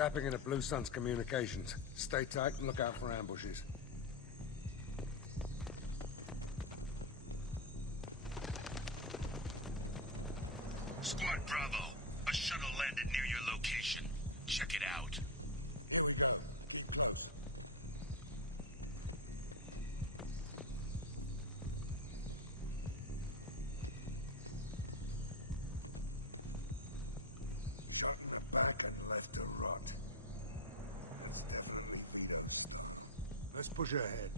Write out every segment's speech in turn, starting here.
Tapping into Blue Sun's communications. Stay tight and look out for ambushes. Squad Bravo, a shuttle landed near your location. Check it out. Let's push ahead.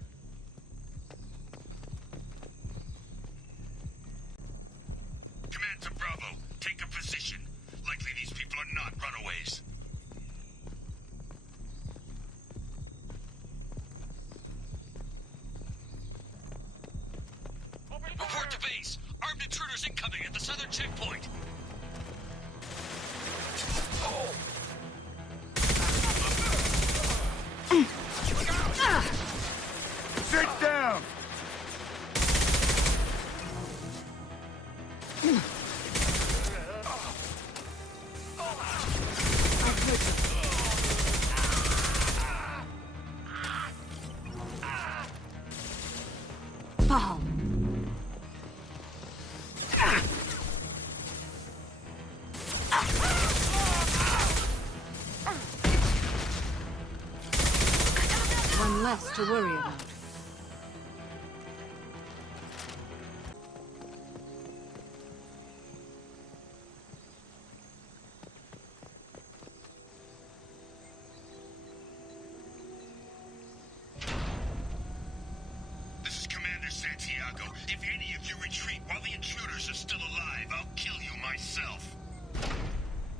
Command to Bravo, take a position. Likely these people are not runaways. Report to base. Armed intruders incoming at the southern checkpoint. Oh! Sit down! Ball. One less to worry about. If any of you retreat while the intruders are still alive, I'll kill you myself.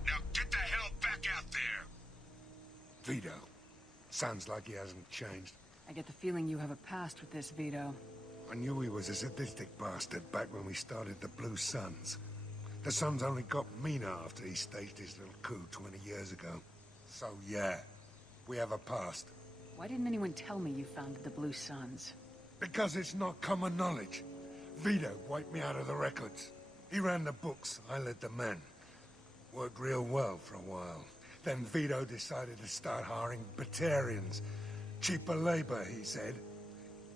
Now get the hell back out there! Vito. Sounds like he hasn't changed. I get the feeling you have a past with this, Vito. I knew he was a sadistic bastard back when we started the Blue Suns. The Suns only got meaner after he staged his little coup 20 years ago. So yeah, we have a past. Why didn't anyone tell me you founded the Blue Suns? Because it's not common knowledge. Vito wiped me out of the records. He ran the books, I led the men. Worked real well for a while. Then Vito decided to start hiring Batarians. Cheaper labor, he said.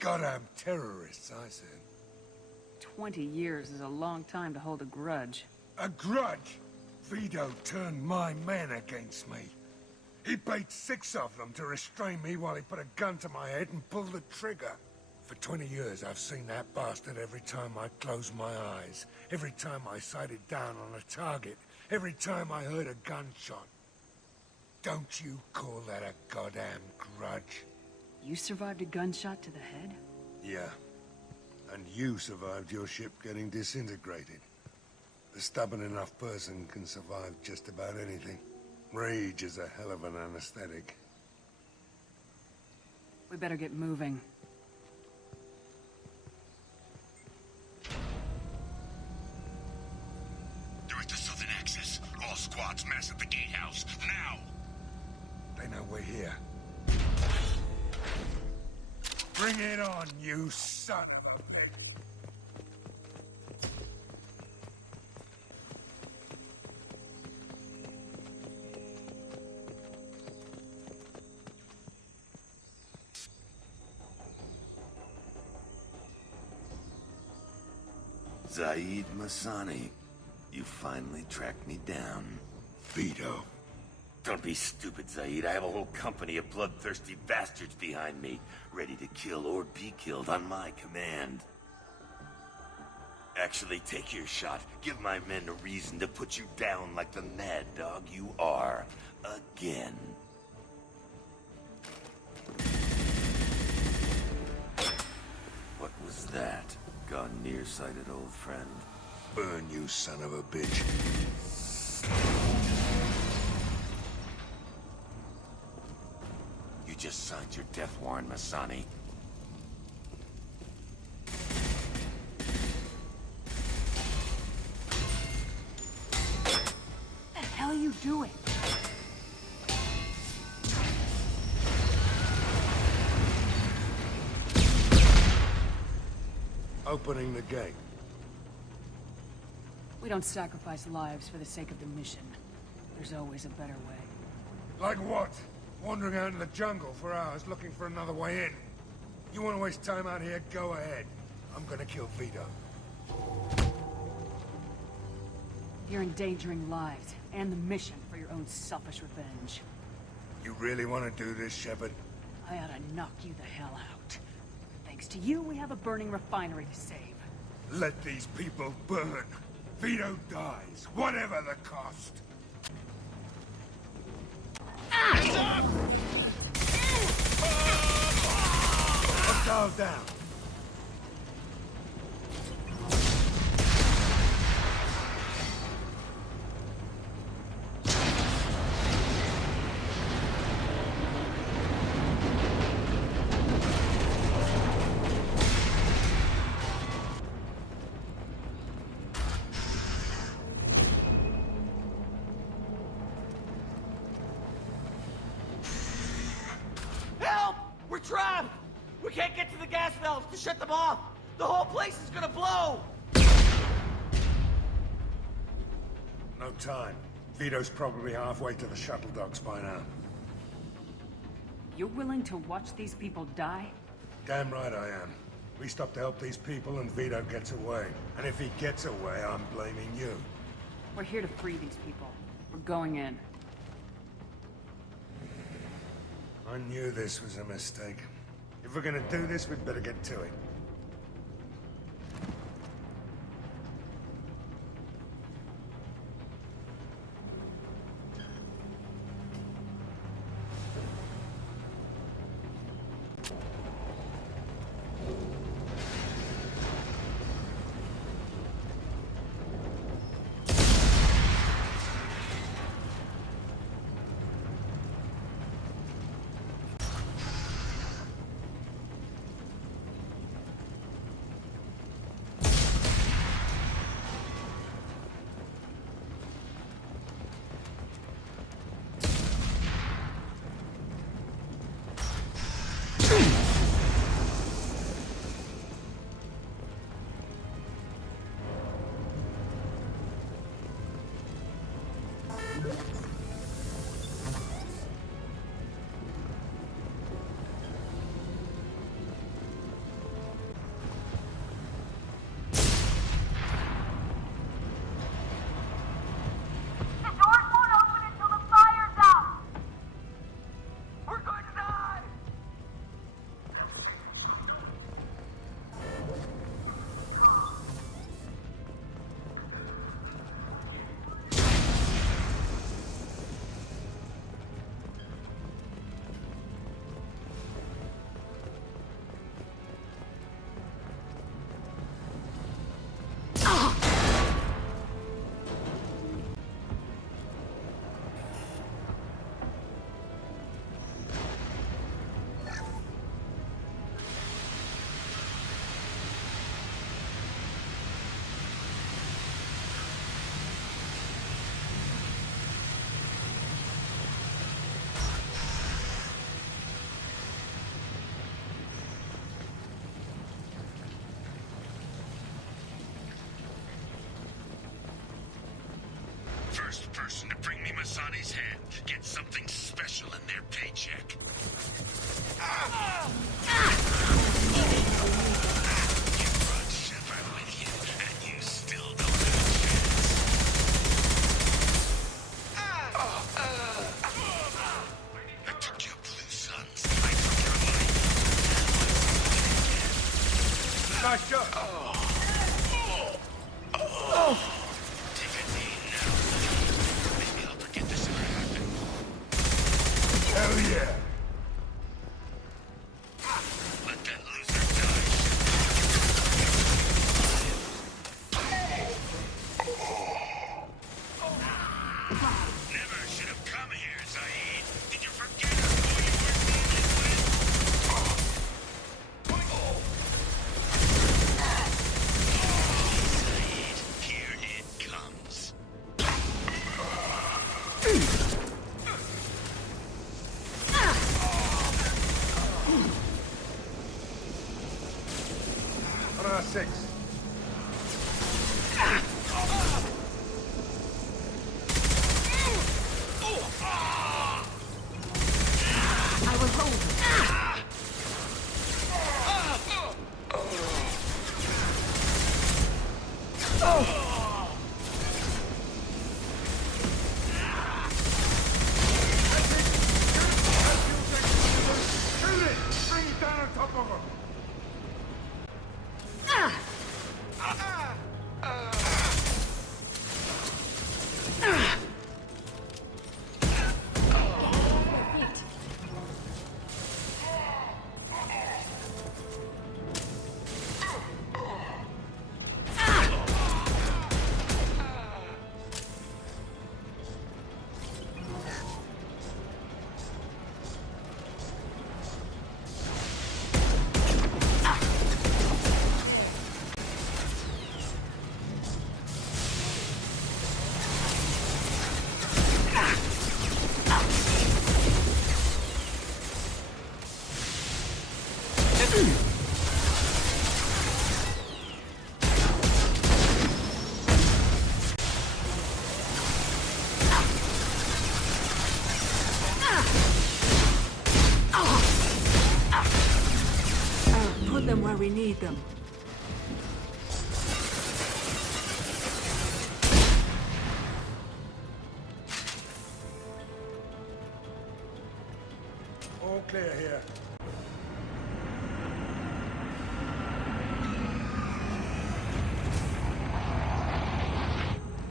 Goddamn terrorists, I said. 20 years is a long time to hold a grudge. A grudge? Vito turned my men against me. He paid 6 of them to restrain me while he put a gun to my head and pulled the trigger. For 20 years, I've seen that bastard every time I closed my eyes. Every time I sighted down on a target. Every time I heard a gunshot. Don't you call that a goddamn grudge? You survived a gunshot to the head? Yeah. And you survived your ship getting disintegrated. A stubborn enough person can survive just about anything. Rage is a hell of an anesthetic. We better get moving. Direct to southern access. All squads mass at the gatehouse. Now! They know we're here. Bring it on, you son of a bitch! Zaeed Masani, you finally tracked me down. Vito. Don't be stupid, Zaeed. I have a whole company of bloodthirsty bastards behind me, ready to kill or be killed on my command. Actually, take your shot. Give my men a reason to put you down like the mad dog you are. Again. What was that? Gone nearsighted, old friend. Burn, you son of a bitch. You just signed your death warrant, Masani. What the hell are you doing? Opening the gate. We don't sacrifice lives for the sake of the mission. There's always a better way. Like what? Wandering out in the jungle for hours looking for another way in. You want to waste time out here? Go ahead. I'm gonna kill Vito. You're endangering lives and the mission for your own selfish revenge. You really want to do this, Shepard? I ought to knock you the hell out. Thanks to you, we have a burning refinery to save. Let these people burn. Vito dies, whatever the cost. Hostile down. Help! We're trapped! We can't get to the gas valves to shut them off! The whole place is gonna blow! No time. Vito's probably halfway to the shuttle docks by now. You're willing to watch these people die? Damn right I am. We stop to help these people and Vito gets away. And if he gets away, I'm blaming you. We're here to free these people. We're going in. I knew this was a mistake. If we're gonna do this, we'd better get to it. The doors won't open until the fire's out! We're going to die! First person to bring me Masani's head gets something special in their paycheck. You brought Shepard with you, and you still don't have a chance. I took your blue sons. I took your life. Nice shot. Take a knee now. Maybe I'll forget this ever happened. Hell yeah. Let that loser die. Never should have come here, Zaeed. Did you forget who you were dealing with? Zaeed, here it comes. On our six. we need them. All clear here.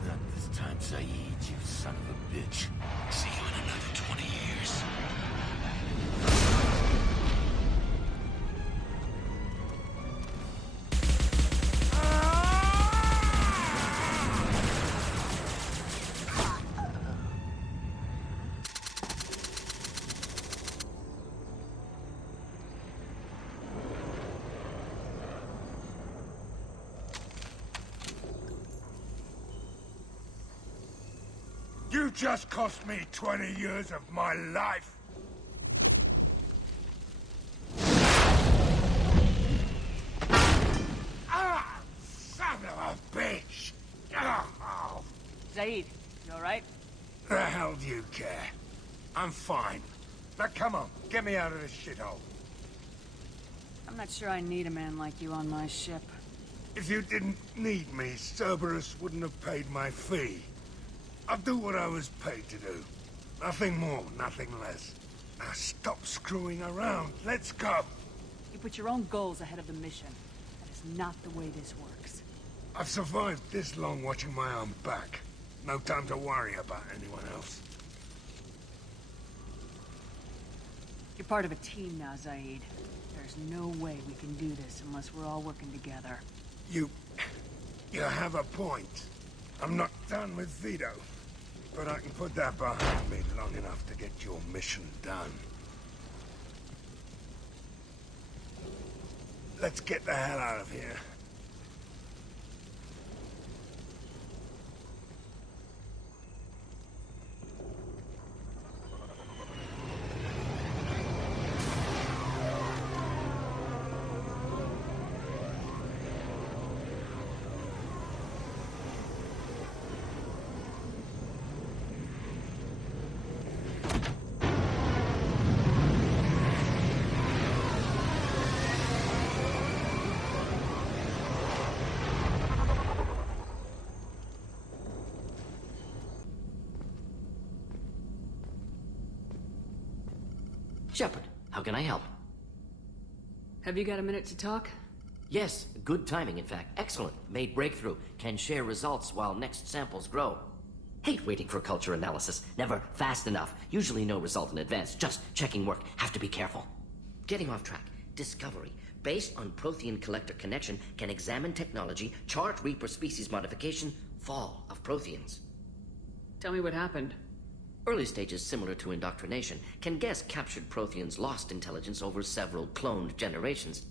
Not this time, Zaeed, you son of a bitch. See you in another 20 years. You just cost me 20 years of my life. Ah, son of a bitch! Oh, Zaeed, you alright? the hell do you care? I'm fine. Now come on, get me out of this shithole. I'm not sure I need a man like you on my ship. If you didn't need me, Cerberus wouldn't have paid my fee. I'll do what I was paid to do. Nothing more, nothing less. Now stop screwing around. Let's go. You put your own goals ahead of the mission. That is not the way this works. I've survived this long watching my own back. No time to worry about anyone else. You're part of a team now, Zaeed. There's no way we can do this unless we're all working together. You have a point. I'm not done with Vito. But I can put that behind me long enough to get your mission done. Let's get the hell out of here. Shepard, how can I help? Have you got a minute to talk? Yes, good timing, in fact. Excellent. Made breakthrough. Can share results while next samples grow. Hate waiting for culture analysis. Never fast enough. Usually no result in advance. Just checking work. Have to be careful. Getting off track. Discovery. Based on Prothean collector connection, can examine technology, chart Reaper species modification, fall of Protheans. Tell me what happened. Early stages similar to indoctrination. Can guess captured Protheans lost intelligence over several cloned generations.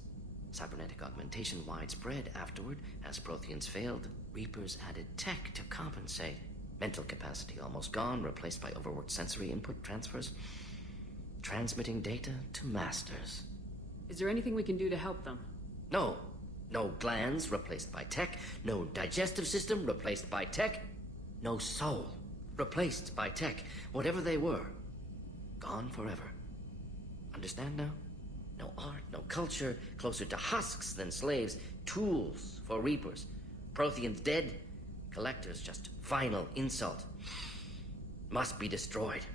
Cybernetic augmentation widespread afterward. As Protheans failed, Reapers added tech to compensate. Mental capacity almost gone, replaced by overworked sensory input transfers. Transmitting data to masters. Is there anything we can do to help them? No. No glands replaced by tech. No digestive system replaced by tech. No soul replaced by tech. Whatever they were, gone forever. Understand now? No art, no culture, closer to husks than slaves. Tools for Reapers. Protheans dead. Collectors just final insult. Must be destroyed.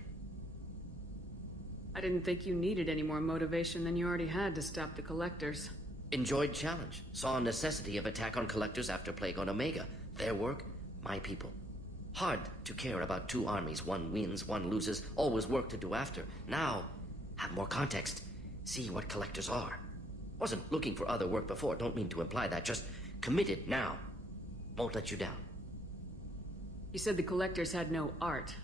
I didn't think you needed any more motivation than you already had to stop the Collectors. Enjoyed challenge. Saw necessity of attack on Collectors after Plague on Omega. Their work, my people. Hard to care about two armies. One wins, one loses. Always work to do after. Now, have more context. See what Collectors are. Wasn't looking for other work before. Don't mean to imply that. Just committed now. Won't let you down. You said the Collectors had no art.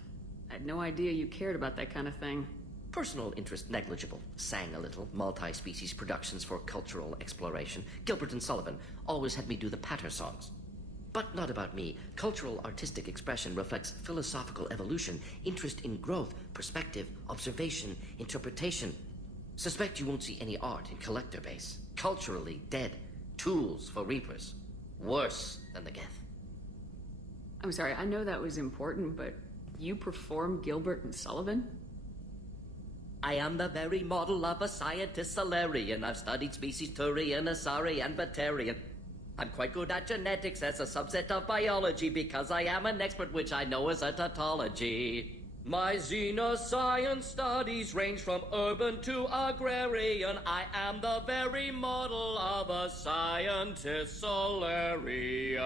I had no idea you cared about that kind of thing. Personal interest negligible. Sang a little. Multi-species productions for cultural exploration. Gilbert and Sullivan always had me do the patter songs. But not about me. Cultural artistic expression reflects philosophical evolution, interest in growth, perspective, observation, interpretation. Suspect you won't see any art in Collector base. Culturally dead. Tools for Reapers. Worse than the Geth. I'm sorry, I know that was important, but you perform Gilbert and Sullivan? I am the very model of a scientist Solarian. I've studied species Turian, Asari, and Batarian. I'm quite good at genetics as a subset of biology because I am an expert, which I know is a tautology. My xenoscience studies range from urban to agrarian. I am the very model of a scientist Solarian.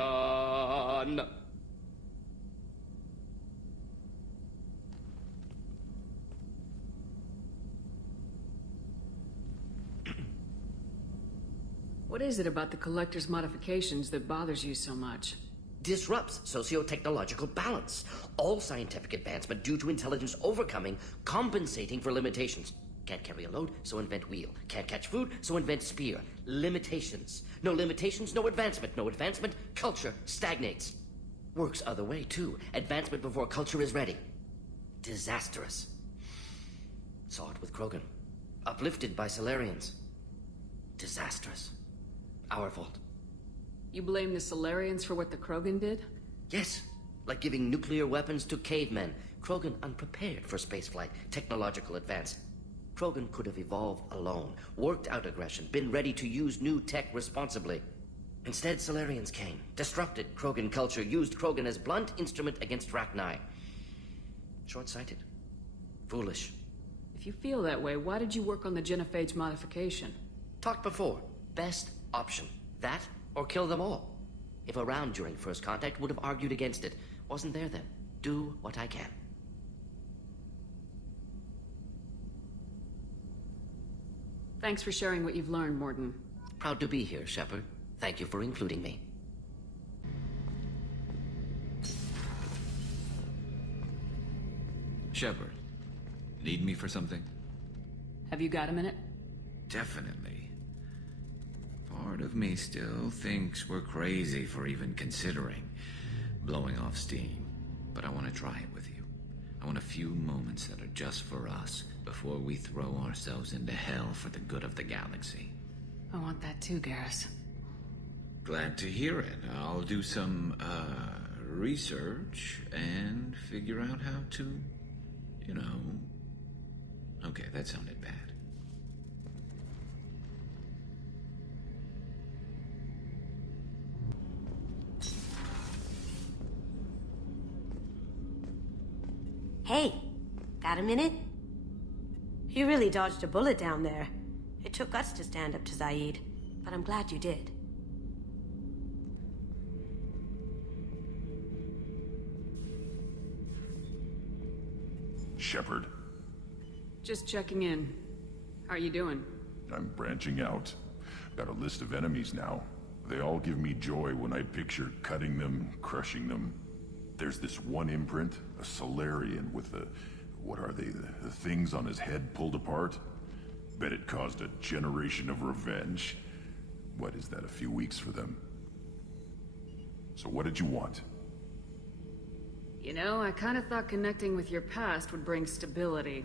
What is it about the Collector's modifications that bothers you so much? Disrupts socio-technological balance. All scientific advancement due to intelligence overcoming, compensating for limitations. Can't carry a load, so invent wheel. Can't catch food, so invent spear. Limitations. No limitations, no advancement. No advancement, culture stagnates. Works other way, too. Advancement before culture is ready. Disastrous. Saw it with Krogan. Uplifted by Solarians. Disastrous. Our fault. You blame the Solarians for what the Krogan did? Yes, like giving nuclear weapons to cavemen. Krogan unprepared for spaceflight, technological advance. Krogan could have evolved alone, worked out aggression, been ready to use new tech responsibly. Instead, Solarians came, disrupted Krogan culture, used Krogan as blunt instrument against Rachni. Short-sighted. Foolish. If you feel that way, why did you work on the genophage modification? Talked before. Best option. That or kill them all. If around during first contact, would have argued against it. Wasn't there then. Do what I can. Thanks for sharing what you've learned, Mordin. Proud to be here, Shepard. Thank you for including me. Shepard, need me for something? Have you got a minute? Definitely. Part of me still thinks we're crazy for even considering blowing off steam, but I want to try it with you. I want a few moments that are just for us before we throw ourselves into hell for the good of the galaxy. I want that too, Garrus. Glad to hear it. I'll do some, research and figure out how to, you know... Okay, that sounded bad. Hey, got a minute? You really dodged a bullet down there. It took guts to stand up to Zaeed, but I'm glad you did. Shepard, Just checking in. How are you doing? I'm branching out. Got a list of enemies now. They all give me joy when I picture cutting them, crushing them. There's this one imprint, a Solarian with the... what are they? The things on his head pulled apart? Bet it caused a generation of revenge. What is that, a few weeks for them? So what did you want? You know, I kind of thought connecting with your past would bring stability.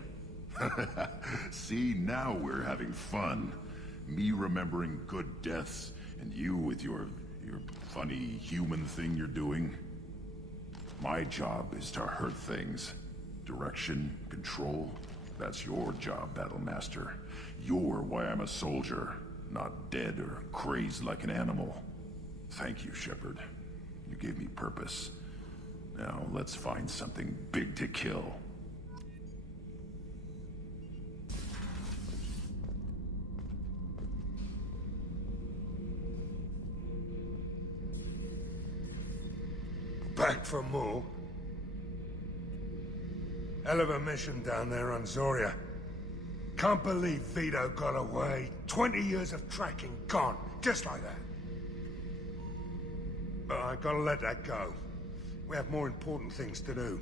See, now we're having fun. Me remembering good deaths, and you with your funny human thing you're doing. My job is to hurt things. Direction, control, that's your job, Battlemaster. You're why I'm a soldier, not dead or crazed like an animal. Thank you, Shepard. You gave me purpose. Now, let's find something big to kill. Back for more? Hell of a mission down there on Zoria. Can't believe Vito got away. 20 years of tracking gone, just like that. But I gotta let that go. We have more important things to do.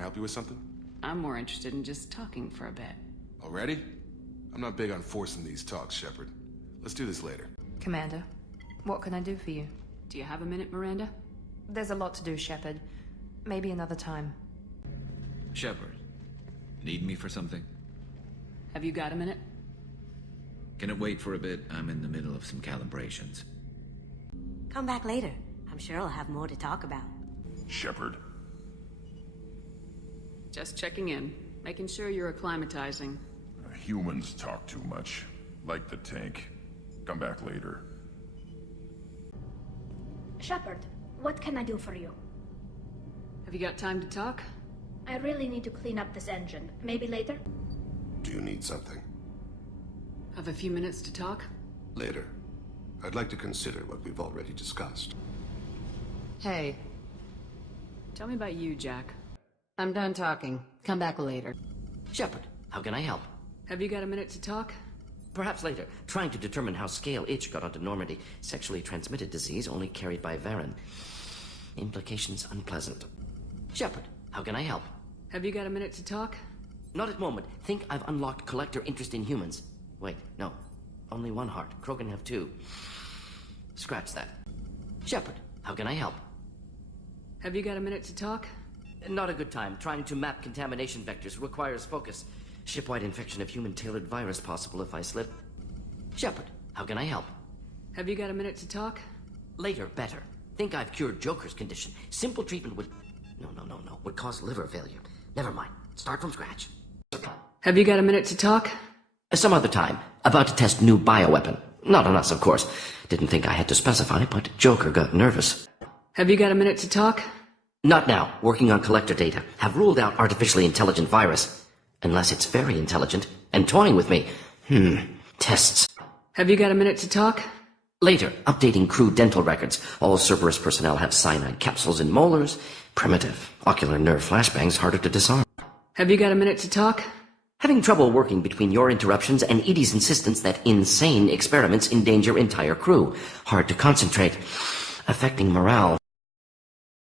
I help you with something? I'm more interested in just talking for a bit. Already? I'm not big on forcing these talks, Shepard. Let's do this later. Commander, what can I do for you? Do you have a minute, Miranda? There's a lot to do, Shepard. Maybe another time. Shepard, need me for something? Have you got a minute? Can it wait for a bit? I'm in the middle of some calibrations. Come back later. I'm sure I'll have more to talk about. Shepard. Just checking in. Making sure you're acclimatizing. Humans talk too much. Like the tank. Come back later. Shepard, what can I do for you? Have you got time to talk? I really need to clean up this engine. Maybe later? Do you need something? Have a few minutes to talk? Later. I'd like to consider what we've already discussed. Hey. Tell me about you, Jack. I'm done talking. Come back later. Shepard, how can I help? Have you got a minute to talk? Perhaps later. Trying to determine how Scale Itch got onto Normandy. Sexually transmitted disease only carried by Varen. Implications unpleasant. Shepard, how can I help? Have you got a minute to talk? Not at moment. Think I've unlocked collector interest in humans. Wait, no. Only one heart. Krogan have two. Scratch that. Shepard, how can I help? Have you got a minute to talk? Not a good time. Trying to map contamination vectors requires focus. Shipwide infection of human-tailored virus possible if I slip. Shepard, how can I help? Have you got a minute to talk? Later, better. Think I've cured Joker's condition. Simple treatment would... No. Would cause liver failure. Never mind. Start from scratch. Have you got a minute to talk? Some other time. About to test new bioweapon. Not on us, of course. Didn't think I had to specify, but Joker got nervous. Have you got a minute to talk? Not now. Working on collector data. Have ruled out artificially intelligent virus. Unless it's very intelligent and toying with me. Tests. Have you got a minute to talk? Later. Updating crew dental records. All Cerberus personnel have cyanide capsules in molars. Primitive. Ocular nerve flashbangs harder to disarm. Have you got a minute to talk? Having trouble working between your interruptions and Edie's insistence that insane experiments endanger entire crew. Hard to concentrate. Affecting morale.